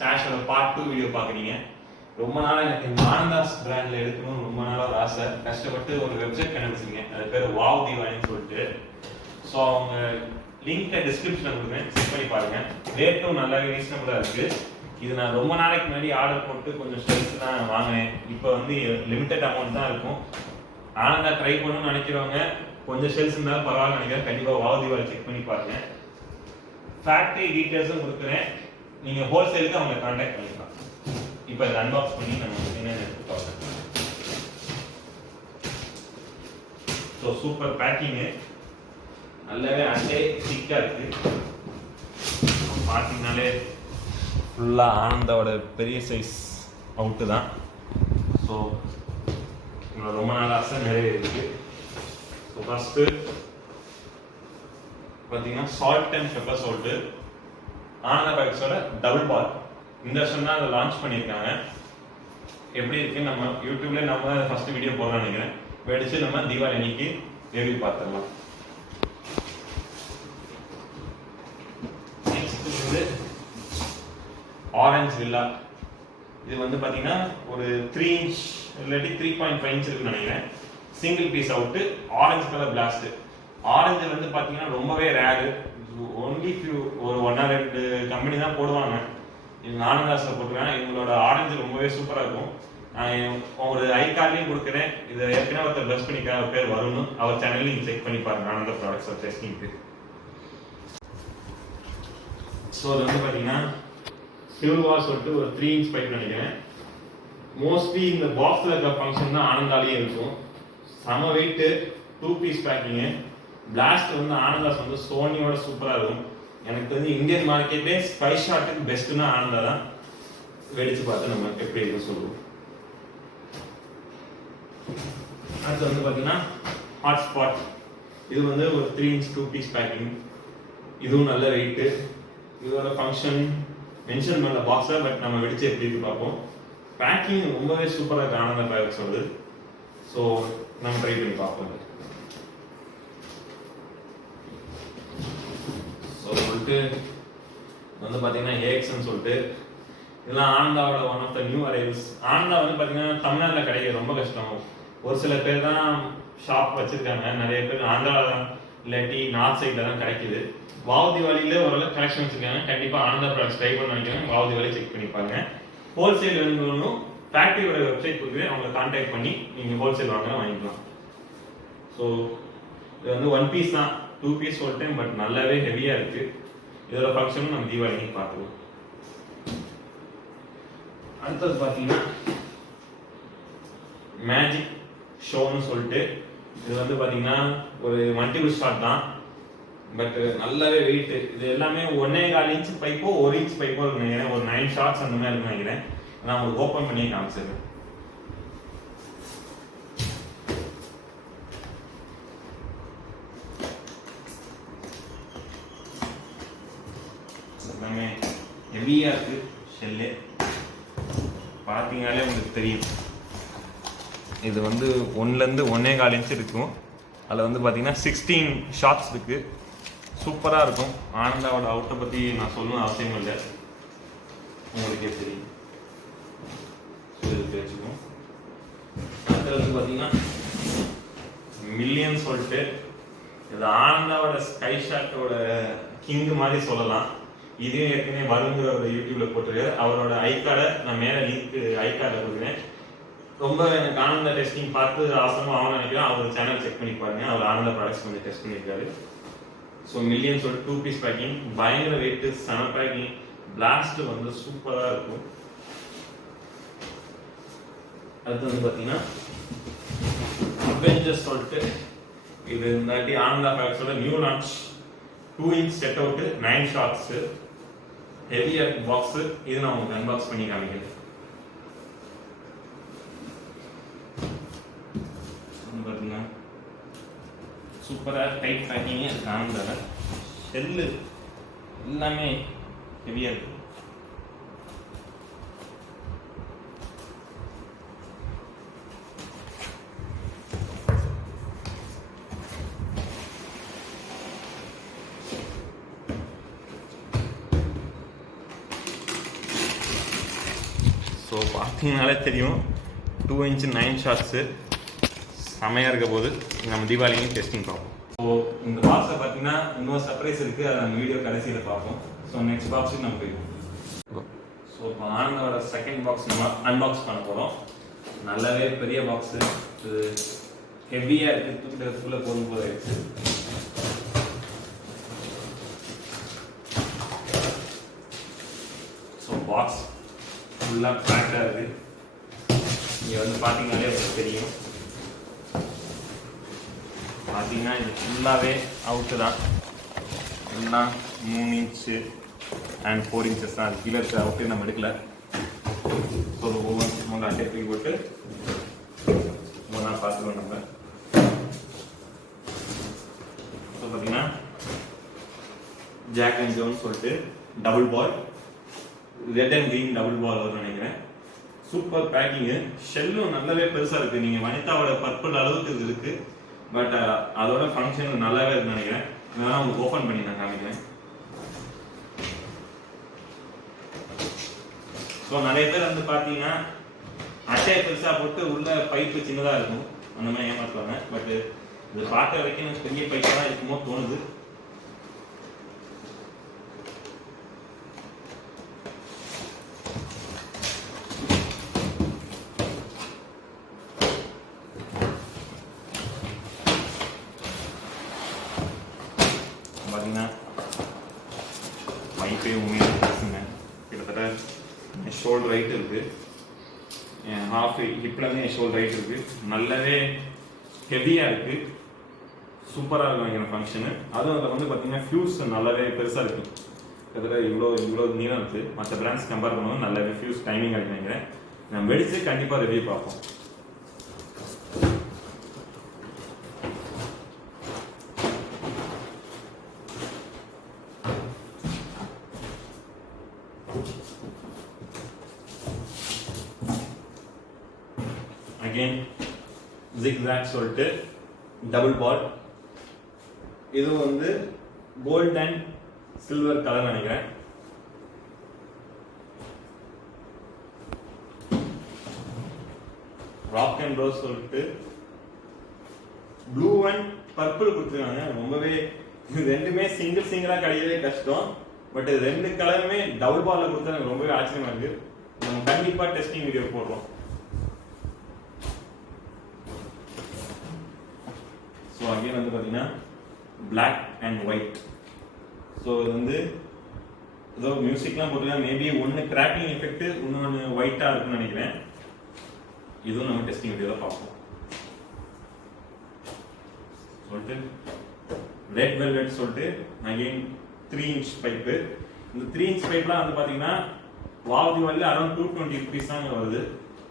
ஸ்டாஷோட part 2 video பார்க்குறீங்க. ரொம்ப நாளாக எனக்கு இந்த ஆனந்தாஸ் பிராண்டில் எடுக்கணும்னு ரொம்ப நாளாக ஒரு ஆசை. கஷ்டப்பட்டு ஒரு வெப்சைட் கண்டுபிடிச்சிங்க, அது பேர் வாவ் தீவானின்னு சொல்லிட்டு. ஸோ அவங்க லிங்கை டிஸ்கிரிப்ஷனில் கொடுக்குறேன், செக் பண்ணி பாருங்கள். ரேட்டும் நல்லாவே ரீசனபுளாக இருக்குது. இது நான் ரொம்ப நாளைக்கு முன்னாடி ஆர்டர் போட்டு கொஞ்சம் ஷெல்ஸ் தான் வாங்கினேன். இப்போ வந்து லிமிட்டட் அமௌண்ட் தான் இருக்கும். ஆனந்தா ட்ரை பண்ணணும்னு நினைக்கிறவங்க கொஞ்சம் ஷெல்ஸ் இருந்தாலும் பரவாயில்ல நினைக்கிறேன். கண்டிப்பாக வாவ் தீவாளி செக் பண்ணி பாருங்கள். ஃபேக்ட்ரி டீட்டெயில்ஸும் கொடுக்குறேன், நீங்கள் ஹோல்சேலுக்கு அவங்களை கான்டாக்ட் பண்ணிக்கலாம். இப்போ இதை அன்பாக்ஸ் பண்ணி நம்ம என்னென்ன எடுத்து பார்க்கலாம். ஸோ சூப்பர் பேக்கிங்கு, நல்லாவே அண்டே திக்காக இருக்குது. பார்த்தீங்கனாலே ஃபுல்லாக ஆனந்தாவோட பெரிய சைஸ் அவுட்டு தான். ஸோ உங்களோட ரொம்ப நாள் ஆசை நிறைவேறிருக்கு. ஸோ ஃபஸ்ட்டு பார்த்தீங்கன்னா salt and pepper salt Ananda பேக்ஸோட டபுள் பார். இந்த வருஷம் தான் அதை லான்ச் பண்ணியிருக்காங்க. எப்படி இருக்கு நம்ம யூடியூப்ல நம்ம தான் ஃபர்ஸ்ட் வீடியோ போடலாம்னு நினைக்கிறேன். வெடிச்சு நம்ம தீபாவளி அன்னைக்கு ரிவ்யூ பார்த்துடலாம். நெக்ஸ்ட் வந்து ஆரஞ்சு வில்லா. இது வந்து பார்த்தீங்கன்னா ஒரு 3 இன்ச் இல்லாட்டி 3.5 இன்ச் இருக்குன்னு நினைக்கிறேன். Single piece out, orange colour blast. Orange வந்து பார்த்தீங்கன்னா ரொம்பவே ரேரு. ஒன்லி ஃபியூ ஒரு 1 or 2 கம்பெனி தான் போடுவாங்க. இது ஆனந்தாஸில் போட்டுருவேன். இவங்களோட ஆரஞ்சு ரொம்பவே சூப்பராக இருக்கும். நான் ஒரு ஐ கார்ட்லையும் கொடுக்குறேன். இதை ஏற்கனவே ஒருத்தர் ப்ளஸ் பண்ணிக்க, அவர் பேர் வரும்னு, அவர் சேனல்லையும் நீங்கள் செக் பண்ணி பாருங்க ஆனந்தா ப்ராடக்ட்ஸ் டெஸ்டிங்க்கு. ஸோ அது வந்து பார்த்தீங்கன்னா சில்வா சொல்லிட்டு ஒரு 3 இன்ச் பைப் நினைக்கிறேன். மோஸ்ட்லி இந்த பாக்ஸில் இருக்கிற ஃபங்க்ஷன் தான் ஆனந்தாலேயே இருக்கும். சம வெயிட்டு, 2 பீஸ் பேக்கிங்கு. பிளாஸ்ட் வந்து ஆனந்தாஸ் வந்து சோனியோட சூப்பராக இருக்கும். எனக்கு தெரிஞ்சு இந்தியன் மார்க்கெட்டே ஸ்பை ஷாட்டுக்கு பெஸ்ட்டுன்னா ஆனந்தா தான். வெடிச்சு பார்த்து நம்ம எப்படி இருக்குன்னு சொல்லுவோம். அடுத்து வந்து பார்த்தீங்கன்னா ஹாட்ஸ்பாட். இது வந்து ஒரு 3 இன்ச் 2 பீஸ் பேக்கிங். இதுவும் நல்ல வெயிட்டு. இதோட ஃபங்க்ஷன் மென்ஷன் பண்ண பாக்ஸில், பட் நம்ம வெடிச்சு எப்படி இருக்கு பார்ப்போம். பேக்கிங் ரொம்பவே சூப்பராக இருக்கு ஆனந்தா பேக்ஸ் வருது. ஸோ நம்ம ட்ரை பண்ணி பார்ப்போம். சொல்லிட்டு வந்து பார்த்தீங்கன்னா ஏஎக்ஸ்ன்னு சொல்லிட்டு இதெல்லாம் ஆனந்தாவோட one of the new arrivals. Ananda வந்து பார்த்தீங்கன்னா தமிழ்நாட்டில் கிடைக்க ரொம்ப கஷ்டம். ஒரு சில பேர் தான் ஷாப் வச்சிருக்காங்க. நிறைய பேர் ஆந்திரா இல்லாட்டி நார்த் சைடில் தான் கிடைக்குது. வாவ் தீவாளியில் ஓரளவு கலெக்ஷன் வச்சிருக்காங்க. கண்டிப்பாக ஆனந்தா ப்ராடக்ட்ஸ் ட்ரை பண்ண நினைக்கிறேன். வாவ் தீவாளி செக் பண்ணி பாருங்க. ஹோல்சேல் வேணும்னு ஃபேக்ட்ரியோட வெப்சைட் கொடுக்குறேன், அவங்களை கான்டாக்ட் பண்ணி நீங்கள் ஹோல்சேல் வாங்கிக்கலாம். ஸோ இது வந்து 1 பீஸ் தான், 2 பீஸ் சொல்லிட்டேன், பட் நல்லாவே ஹெவியாக இருக்கு. இதோட ஃபங்க்ஷனும் நம்ம தீபாவளி பார்த்துருவோம். அடுத்தது பார்த்தீங்கன்னா மேஜிக் ஷோன்னு சொல்லிட்டு, இது வந்து பார்த்தீங்கன்னா ஒரு மல்டிபிள் ஷாட் தான், பட் நல்லாவே வெயிட். இது எல்லாமே 1.25 இன்ச் பைப்போ 1 இன்ச் பைப்போ நினைக்கிறேன். ஒரு 9 ஷாட்ஸ் அந்த மாதிரி இருக்குன்னு நினைக்கிறேன். நான் உங்களுக்கு ஓப்பன் பண்ணி காமிச்சிடுறேன். எல்லாமே ஹெவியாக இருக்கு. ஷெல்லு பார்த்தீங்கனாலே உங்களுக்கு தெரியும். இது வந்து 1லேருந்து 1.25 இன்ச் இருக்கும். அதில் வந்து பார்த்தீங்கன்னா 16 ஷாட்ஸ் இருக்கு. சூப்பராக இருக்கும். ஆனந்தாவோட அவுட்டை பற்றி நான் சொல்லணும் அவசியம் இல்லை, உங்களுக்கே தெரியும். வச்சுக்கோம். அடுத்து வந்து பார்த்தீங்கன்னா மில்லியன் சொல்லிட்டு, இது ஆனந்தாவோட ஸ்கை ஷாட்டோட கிங் மாதிரி சொல்லலாம். இதையும் ஏற்கனவே வருங்கிற ஒரு யூடியூப்ல போட்டிருக்காரு. அவரோட ஐ கார்டை நான் மேலே லிங்க் ஐ கார்டை கொடுக்குறேன். ரொம்ப எனக்கு ஆனந்தா டெஸ்டிங் பார்த்து அவசரமாக ஆகணும்னு நினைக்கிறேன். அவர் சேனல் செக் பண்ணி பாருங்க. அவர் ஆனந்தா ப்ராடக்ட்ஸ் கொஞ்சம் டெஸ்ட் பண்ணியிருக்காரு. ஸோ மில்லியன் சொல்லிட்டு 2 பீஸ் பேக்கிங், பயங்கர வெயிட்டு, செம பேக்கிங். பிளாஸ்ட் வந்து சூப்பராக இருக்கும். அடுத்து வந்து பார்த்தீங்கன்னா அவெஞ்சர்ஸ் சொல்லிட்டு, இது இந்தாட்டி ஆனந்தா பேக்ஸோட new launch 2 inch set out, 9 shots, heavier box. இது நான் உங்களுக்கு அன்பாக்ஸ் பண்ணி காமிக்கிறேன். பார்த்தீங்கன்னா சூப்பராக டைட் பேக்கிங்கே இருக்கு. ஆனந்தால ஷெல்லு எல்லாமே ஹெவியாக இருக்கு. ஸோ பார்த்தீங்கனாலே தெரியும் 2 inch 9 ஷார்ட்ஸு செமையாக இருக்க போது நம்ம தீபாவளிக்கு டெஸ்டிங் பார்ப்போம். ஸோ இந்த பாக்ஸை பார்த்தீங்கன்னா இன்னொரு சர்ப்ரைஸ் இருக்குது, அதை நம்ம வீடியோ கடைசியில் பார்ப்போம். ஸோ நெக்ஸ்ட் பாக்ஸுக்கு நம்ம போயிடுவோம். ஸோ இப்போ ஆனந்தோட செகண்ட் பாக்ஸ் நம்ம அன்பாக்ஸ் பண்ண போகிறோம். நல்லாவே பெரிய பாக்ஸு, இது ஹெவியாக இருக்குது, தூக்கிட்டு போதும் போது ஆயிடுச்சு. ஸோ பாக்ஸ் ஃபுல்லாக பேக்டாக இருக்குது. நீங்கள் வந்து பார்த்தீங்கன்னாலே உங்களுக்கு தெரியும். பார்த்தீங்கன்னா இது ஃபுல்லாகவே அவுட்டு தான், எல்லாம் 3 inch and 4 inches தான். அது கீழே அவுட்டு நம்ம எடுக்கல. ஸோ ஒவ்வொரு அட்டை தூக்கி போட்டு ஒன்றா பார்த்துருவோம் நம்ம. ஸோ பார்த்தீங்கன்னா ஜாக் அண்ட் ஜோன் சொல்லிட்டு double ball, red and green double ball வரும்னு நினைக்கிறேன். சூப்பர் பேக்கிங்கு, ஷெல்லும் நல்லாவே பெருசாக இருக்குது. நீங்கள் வனிதாவோட பர்பிள் அளவுக்கு இது இருக்குது, பட் அதோட ஃபங்க்ஷன் நல்லாவே இருக்குன்னு நினைக்கிறேன். இதெல்லாம் உங்களுக்கு ஓப்பன் பண்ணி நான் காமிக்கிறேன். ஸோ நிறைய பேர் வந்து பார்த்தீங்கன்னா அட்டையை பெருசாக போட்டு உள்ள பைப்பு சின்னதாக இருக்கும், அந்த மாதிரி ஏமாற்றுவாங்க. பட் இது பார்க்குற வரைக்கும் பெரிய பைப்பாக தான் இருக்குமோ தோணுது. பார்த்தீங்கன்னா பைப்பே உண்மையாக இருக்குங்க. கிட்டத்தட்ட என் ஷோல்டர் ரைட் இருக்குது, என் ஹாஃப் ஹிப்லேருந்து என் ஷோல்டர் ரைட் இருக்குது. நல்லாவே ஹெவியாக இருக்குது, சூப்பராக இருக்கும் நினைக்கிறேன் ஃபங்க்ஷனு. அதுவும் அதில் வந்து பார்த்தீங்கன்னா ஃபியூஸ் நல்லாவே பெருசாக இருக்குது. கிட்டத்தட்ட இவ்வளோ நீளம் இருக்குது. மற்ற பிராண்ட்ஸ் கம்பேர் பண்ணும்போது நல்லாவே ஃபியூஸ் டைமிங் ஆகிட்டு நினைக்கிறேன். நம்ம வெடிச்சு கண்டிப்பாக ரிவ்யூ பார்ப்போம். அகெயின் ஜிக்ஸாக் சொல்லிட்டு டபுள் பால். இது வந்து கோல்ட் அண்ட் சில்வர் கலர் நினைக்கிறேன். ராக் அண்ட் ரோஸ் சொல்லிட்டு ப்ளூ அண்ட் பர்பிள் கொடுத்துருக்காங்க. ரொம்பவே ரெண்டுமே சிங்கிளா கிடைக்கவே கஷ்டம். பட் இது 2 கலருமே டபுள் பால்ல கொடுத்தா எனக்கு ரொம்பவே ஆச்சரியமா இருக்கு. நம்ம கண்டிப்பா டெஸ்டிங் வீடியோ போடுறோம். ஸோ அகைன் வந்து பார்த்தீங்கன்னா பிளாக் அண்ட் ஒயிட். ஸோ இது வந்து ஏதோ மியூசிக்லாம் போட்டுருக்காங்க. மேபி ஒன்று கிராக்கிங் எஃபெக்ட், இன்னொன்று ஒயிட்டாக இருக்குன்னு நினைக்கிறேன். இதுவும் நம்ம டெஸ்டிங் வீடியோவில் பார்ப்போம். சொல்லிட்டு ரெட் வெல்வெட் சொல்லிட்டு அகைன் 3 inch பைப்பு. இந்த 3 inch பைப்லாம் வந்து பார்த்தீங்கன்னா வாவ் தீபாவளி அரௌண்ட் 220 rupees தாங்க வருது.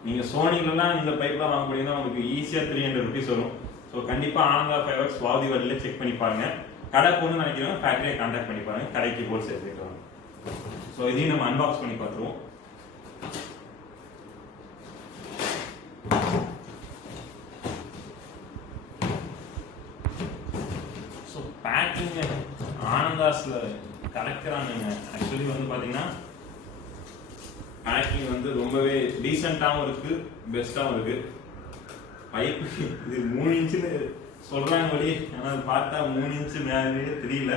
நீங்கள் சோனிலலாம் இந்த பைப்லாம் வாங்க முடியும்னா உங்களுக்கு ஈஸியாக 300 rupees வரும். ஸோ கண்டிப்பாக ஆனந்தா ஃபைவர்ஸ் வாவ் தீபாவளியில் செக் பண்ணி பாருங்க. கடை போகணும்னு நினைக்கிறவங்க ஃபேக்டரியை கான்டாக்ட் பண்ணி பாருங்க, கடைக்கு ஹோல்சேல் போயிட்டு வாங்க. ஸோ இதையும் நம்ம அன்பாக்ஸ் பண்ணி பார்த்துருவோம். ஸோ பேக்கிங் ஆனந்தாஸ்ல கலக்கிறானுங்க. ஆக்சுவலி வந்து பார்த்தீங்கன்னா பேக்கிங் வந்து ரொம்பவே டீசெண்டாகவும் இருக்கு, பெஸ்டாகவும் இருக்கு. பைப்பு இது 3 inchன்னு சொல்றாங்க வழி, ஆனால் பார்த்தா 3 inch மேலே தெரியல.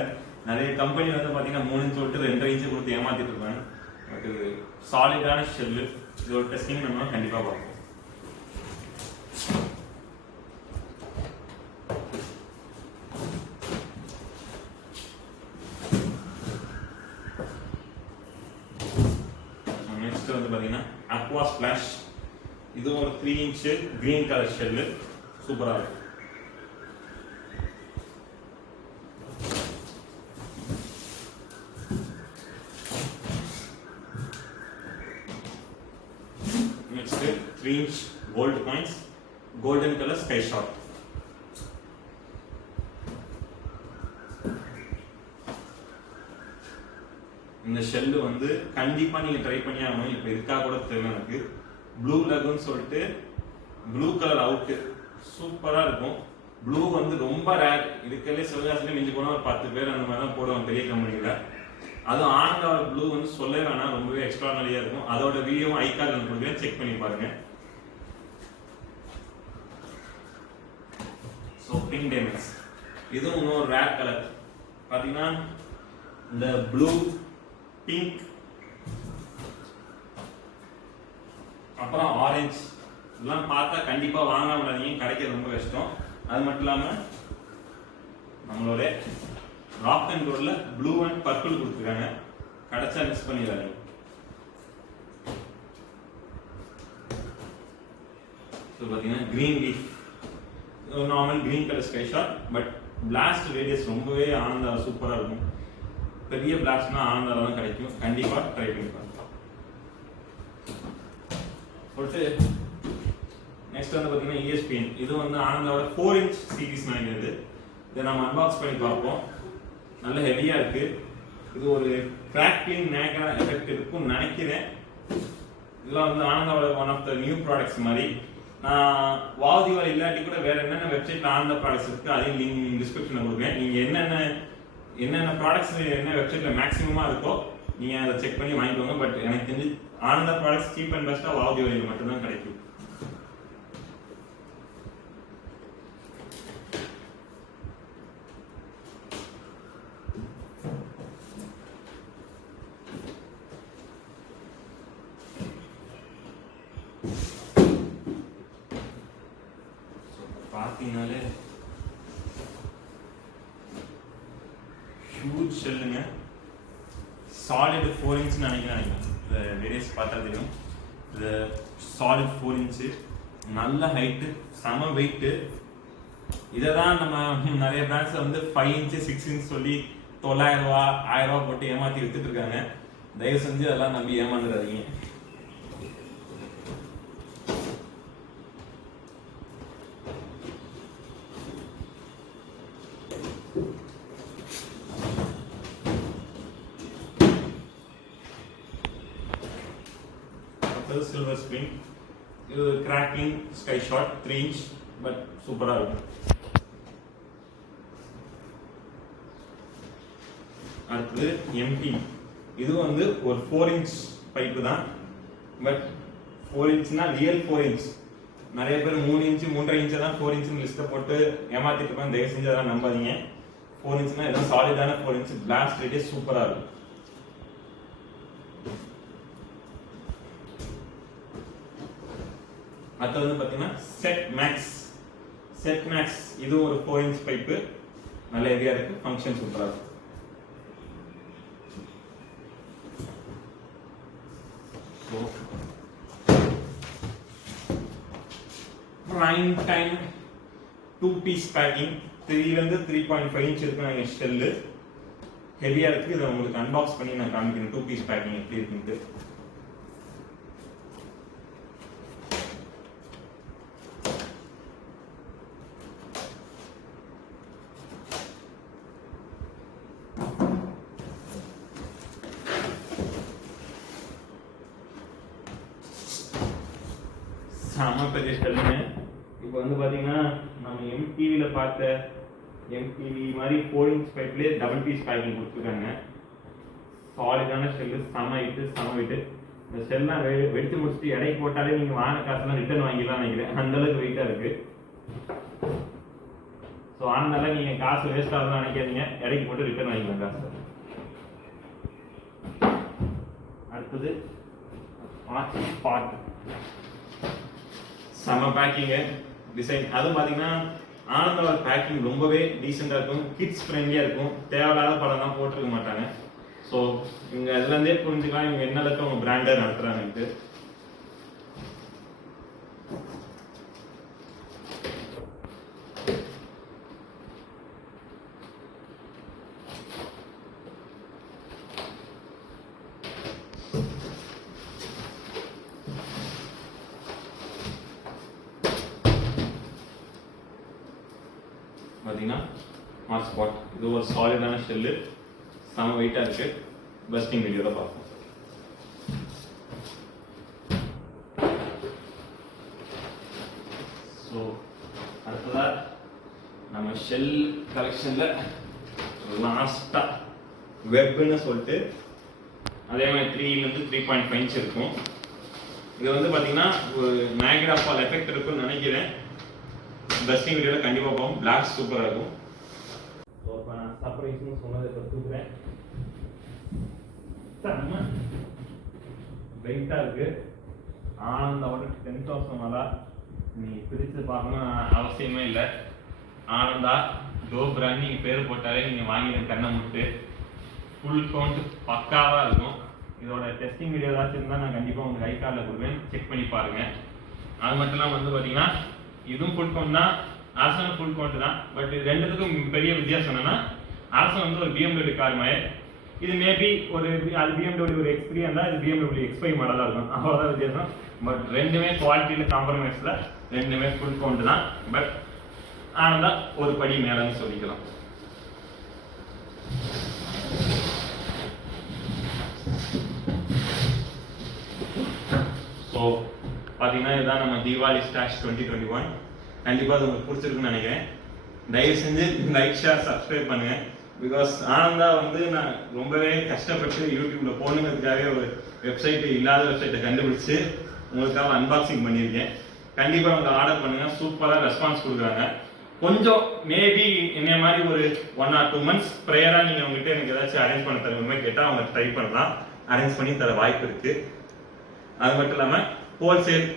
நிறைய கம்பெனி வந்து பார்த்தீங்கன்னா 3 inch விட்டு 2.5 inch கொடுத்து ஏமாத்திட்டு இருப்பாங்க. பட் இது சாலிடான ஷெல்லு. இதோட டெஸ்டிங் நம்ம கண்டிப்பாக பார்ப்போம். நெக்ஸ்ட் வந்து பார்த்தீங்கன்னா அக்வா ஸ்பிளாஷ். இதுவும் ஒரு 3 inch கிரீன் கலர் ஷெல்லு, சூப்பராக இருக்கு. Next 3 inch gold coins, golden colour sky shot. இந்த ஷெல்லு வந்து கண்டிப்பா நீங்க ட்ரை பண்ணி ஆகணும். இப்ப இருக்கா கூட தெரியல எனக்கு. ப்ளூ லகுன்னு சொல்லிட்டு ப்ளூ கலர் அவுட், சூப்பரா இருக்கும். ப்ளூ வந்து ரொம்ப ரேர். இதுக்கெல்லாம் சிவகாசில மிஞ்சி போனா ஒரு 10 பேர் அந்த மாதிரி தான் போடுவாங்க பெரிய கம்பெனியில. அதுவும் ஆனந்தாவோட ப்ளூ வந்து சொல்லவே வேணாம், ரொம்பவே எக்ஸ்ட்ரானரியா இருக்கும். அதோட வீடியோவும் ஐ கார்டில் கொடுக்குறேன், செக் பண்ணி பாருங்க. ஸோ பிங்க் டைமண்ட்ஸ் இதுவும் இன்னொரு ரேர் கலர் பார்த்தீங்கன்னா இந்த ப்ளூ பிங்க் அப்புறம் ஆரஞ்சு இதெல்லாம் பார்த்தா கண்டிப்பாக வாங்காம விடாதீங்க, கிடைக்கிறது ரொம்ப கஷ்டம். அது மட்டும் இல்லாமல் நம்மளோட ராக் அண்ட் ரோல்ல ப்ளூ அண்ட் பர்பிள் கொடுத்துருக்காங்க, கிடைச்சா மிஸ் பண்ணிடாதீங்க. ஸோ பார்த்தீங்கன்னா green leaf normal green colour sky shot, but blast radius ரொம்பவே ஆனந்தா சூப்பராக இருக்கும். பெரிய பிளாஸ்ட்னா ஆனந்தால தான் கிடைக்கும், கண்டிப்பாக ட்ரை பண்ணி பாருங்க. சொல்லிட்டு நெக்ஸ்ட் வந்து பார்த்தீங்கன்னா ESPN இது வந்து ஆனந்தாவோட 4" சீரீஸ் நினைக்கிறது. இதை நம்ம அன்பாக்ஸ் பண்ணி பார்ப்போம். நல்ல ஹெவியாக இருக்கு. இது ஒரு கிராக்லிங் நேக்கா எஃபெக்ட் இருக்கும்னு நினைக்கிறேன். இதெல்லாம் வந்து ஆனந்தாவோட one of the new products மாதிரி. நான் வாவ் தீபாவளி இல்லாட்டி கூட வேற என்னென்ன வெப்சைட்ல ஆனந்த ப்ராடக்ட்ஸ் இருக்கு அதையும் லிங்க் டிஸ்கிரிப்ஷன்ல கொடுக்குறேன். நீங்க என்னென்ன ப்ராடக்ட்ஸ் என்ன வெப்சைட்ல மேக்ஸிமமா இருக்கோ நீங்க அதை செக் பண்ணி வாங்கிக்கோங்க. பட் எனக்கு தெரிஞ்சு ஆனந்த ப்ராடக்ட்ஸ் சீப் அண்ட் பெஸ்டா வாவ் தீபாவளியில் மட்டும்தான் கிடைக்கும். பார்த்தீங்கனாலே ஹியூஜ் ஷெல்லுங்க, சாலிட் 4" நினைக்கிறேன். இந்த ரேடியஸ் பார்த்தா தெரியும். இது சாலிட் 4" நல்ல ஹைட்டு, செம வெயிட்டு. இதை தான் நம்ம நிறைய பிராண்ட்ஸ்ல வந்து 5" 6" சொல்லி 900 ரூபா 1000 ரூபா போட்டு ஏமாத்தி வித்துட்டு இருக்காங்க. தயவு செஞ்சு அதெல்லாம் நம்பி ஏமாந்துடாதீங்க. சில்வர் ஸ்ப்ரிங் இது கிராக்லிங் ஸ்கை ஷாட் 3" பட் சூப்பரா இருக்கும். அடுத்தது எம்டி இது வந்து ஒரு 4" பைப்பு தான். But 4" real 4". நிறைய பேர் 3" 3.5" தான் 4" லிஸ்ட்டை போட்டு ஏமாத்திட்டு இருப்பாங்க. தயவு செஞ்சு அதெல்லாம் நம்பாதீங்க. 4" எல்லாம் சாலிடான 4". பிளாஸ்ட் ரேடியஸ் சூப்பரா இருக்கும். அடுத்து வந்து பாத்தீங்கன்னா செட் மேக்ஸ் இது ஒரு 4" பைப்பு, நல்ல ஹெவியா இருக்கு, ஃபங்க்ஷன் சூப்பரா இருக்கு. பிரைம் டைம் 2-piece பேக்கிங் 3 ல இருந்து 3.5" இருக்கு ஷெல்லு, ஹெவியா இருக்கு. இதை உங்களுக்கு அன்பாக்ஸ் பண்ணி நான் காமிக்கிறேன் 2-piece பேக்கிங் எப்படி இருக்குன்னு. செம பெரிய ஷெல்லுங்க. இப்போ வந்து பார்த்தீங்கன்னா நம்ம எம்டிவியில் பார்த்த எம்டிவி மாதிரி 4" பைப்லேயே டபுள்-பீஸ் பேக்கிங் கொடுத்துருக்காங்க. சாலிடான ஷெல்லு, செம வெயிட்டு. இந்த ஷெல்லாம் வெடித்து முடிச்சுட்டு எடை போட்டாலே நீங்கள் வாங்கின காசுலாம் ரிட்டர்ன் வாங்கிடலாம் நினைக்கிறேன், அந்த அளவுக்கு வெயிட்டாக இருக்கு. ஸோ அதனால நீங்கள் காசு வேஸ்ட் ஆகுதுன்னு நினைக்காதீங்க, எடைக்கு போட்டு ரிட்டர்ன் வாங்கிக்கலாம் காசு. அடுத்தது பாட் செம பேக்கிங்கு டிசைன். அதுவும் பார்த்தீங்கன்னா ஆனந்தோட பேக்கிங் ரொம்பவே டீசெண்டாக இருக்கும், கிட்ஸ் ஃப்ரெண்ட்லியாக இருக்கும். தேவையில்லாத படம் தான் போட்டிருக்க மாட்டாங்க. ஸோ இவங்க இதுலேருந்தே புரிஞ்சுக்கலாம் இவங்க என்ன அளவுக்கு அவங்க பிராண்டை நடத்துறாங்கன்ட்டு. பார்த்தீங்கன்னா மார்க் ஸ்பாட் இது ஒரு சாலிடான ஷெல்லு, செம வெயிட்டாக இருக்கு. பஸ்டிங் வீடியோவில் பார்ப்போம். ஸோ அடுத்ததாக நம்ம ஷெல் கலெக்ஷனில் லாஸ்ட்டாக வெப்னு சொல்லிட்டு அதே மாதிரி 3 to 3.5 இன்ச் இருக்கும். இது வந்து பார்த்தீங்கன்னா ஒரு நயகரா ஃபால் எஃபெக்ட் இருக்குன்னு நினைக்கிறேன். பெஸ்டிங் வீடியோவில் கண்டிப்பாக போகும். பிளாக் சூப்பராக இருக்கும். ஸோ இப்போ நான் சர்ப்ரைஸ்னு சொன்னதை இப்போ தூக்குறேன். செம்ம வெயிட்டாக இருக்குது. ஆனந்தாவோட 10,000 மேலே நீ பிரித்து பார்க்கணும் அவசியமே இல்லை. ஆனந்தா டோ பிராண்ட் நீங்கள் பேர் போட்டாலே நீங்கள் வாங்கின கண்ணை முட்டு ஃபுல் கவுண்ட் பக்காவாக இருக்கும். இதோட டெஸ்டிங் வீடியோ ஏதாச்சும் இருந்தால் நான் கண்டிப்பாக உங்களுக்கு ஐ கார்டில் கொடுப்பேன், செக் பண்ணி பாருங்கள். அது மட்டும் இல்லாமல் வந்து பார்த்தீங்கன்னா இதுவும் ஃபுல் கவுண்ட் தான், ஆர்சனல் ஃபுல் கவுண்ட் தான். பட் இது ரெண்டுத்துக்கும் பெரிய வித்தியாசம் என்னன்னா ஆர்சனல் வந்து ஒரு BMW கார் மாதிரி, இது மேபி ஒரு அது BMW ஒரு X3 இருந்தால் இது BMW X5 மாடலாக இருக்கும், அவ்வளோதான் வித்தியாசம். பட் ரெண்டுமே குவாலிட்டியில் காம்ப்ரமைஸில் ரெண்டுமே ஃபுல் கவுண்ட் தான். பட் ஆனந்தா ஒரு படி மேலன்னு சொல்லிக்கலாம். ஸோ பார்த்தீங்கன்னா இதுதான் நம்ம தீபாவளி ஸ்டாஷ் 2021. கண்டிப்பாக அது உங்களுக்கு பிடிச்சிருக்குன்னு நினைக்கிறேன். தயவு செஞ்சு லைக், ஷேர், சப்ஸ்கிரைப் பண்ணுங்க. பிகாஸ் ஆனந்தா வந்து நான் ரொம்பவே கஷ்டப்பட்டு யூடியூப்ல போகணுங்கிறதுக்காகவே ஒரு வெப்சைட் இல்லாத வெப்சைட்டை கண்டுபிடிச்சு உங்களுக்காக அன்பாக்சிங் பண்ணியிருக்கேன். கண்டிப்பாக அவங்க ஆர்டர் பண்ணுங்க. சூப்பராக ரெஸ்பான்ஸ் கொடுக்குறாங்க. கொஞ்சம் மேபி என்ன மாதிரி ஒரு 1 or 2 months ப்ரேயராக நீங்கள் உங்ககிட்ட எனக்கு ஏதாச்சும் அரேஞ்ச் பண்ண தருவீங்க கேட்டால் அவங்க ட்ரை பண்ணலாம், அரேஞ்ச் பண்ணி தர வாய்ப்பு இருக்கு. அது மட்டும் இல்லாமல் ஹோல்சேல்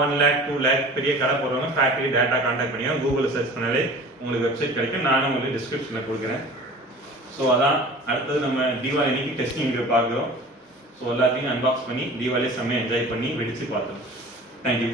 1 lakh 2 lakh பெரிய கடை போடுறவங்க ஃபேக்டரி டேட்டா கான்டாக்ட் பண்ணி கூகுளில் சர்ச் பண்ணாலே உங்களுக்கு வெப்சைட் கிடைக்கும். நானும் உங்களுக்கு டிஸ்கிரிப்ஷனில் கொடுக்குறேன். ஸோ அதான் அடுத்தது நம்ம தீபாவளி அன்னைக்கு டெஸ்டிங் வீடியோ பார்க்குறோம். ஸோ எல்லாத்தையும் அன்பாக்ஸ் பண்ணி தீபாவளியை செம்மையாக என்ஜாய் பண்ணி வெடிச்சு பார்த்தோம். தேங்க்யூ.